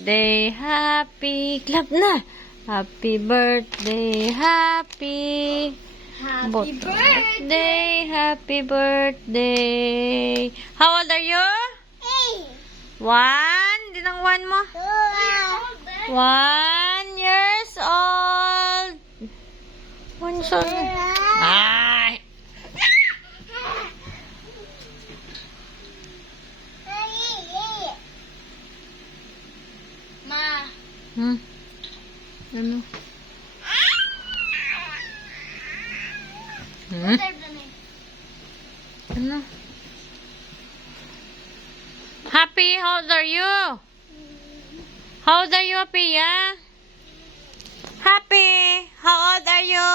birthday, happy. Clap na. Happy birthday, happy. Happy birthday! Happy birthday. How old are you? 1? Di nang 1 mo? 1 years old. 1 years old. Ay! Ma. Ano? Ano? Happy, how old are you? How old are you, Pia? Happy, how old are you?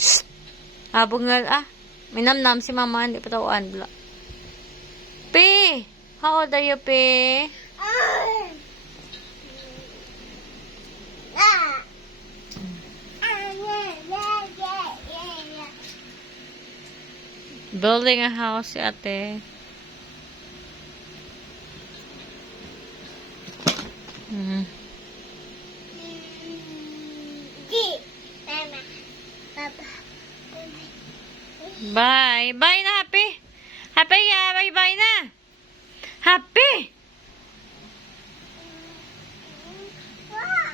Shh! Bungal may namnam si mama, hindi pa tawaan. Pi, how old are you, Pi? Building a house si ate. Bye. Bye na, Happy. Happy, bye-bye na. Happy.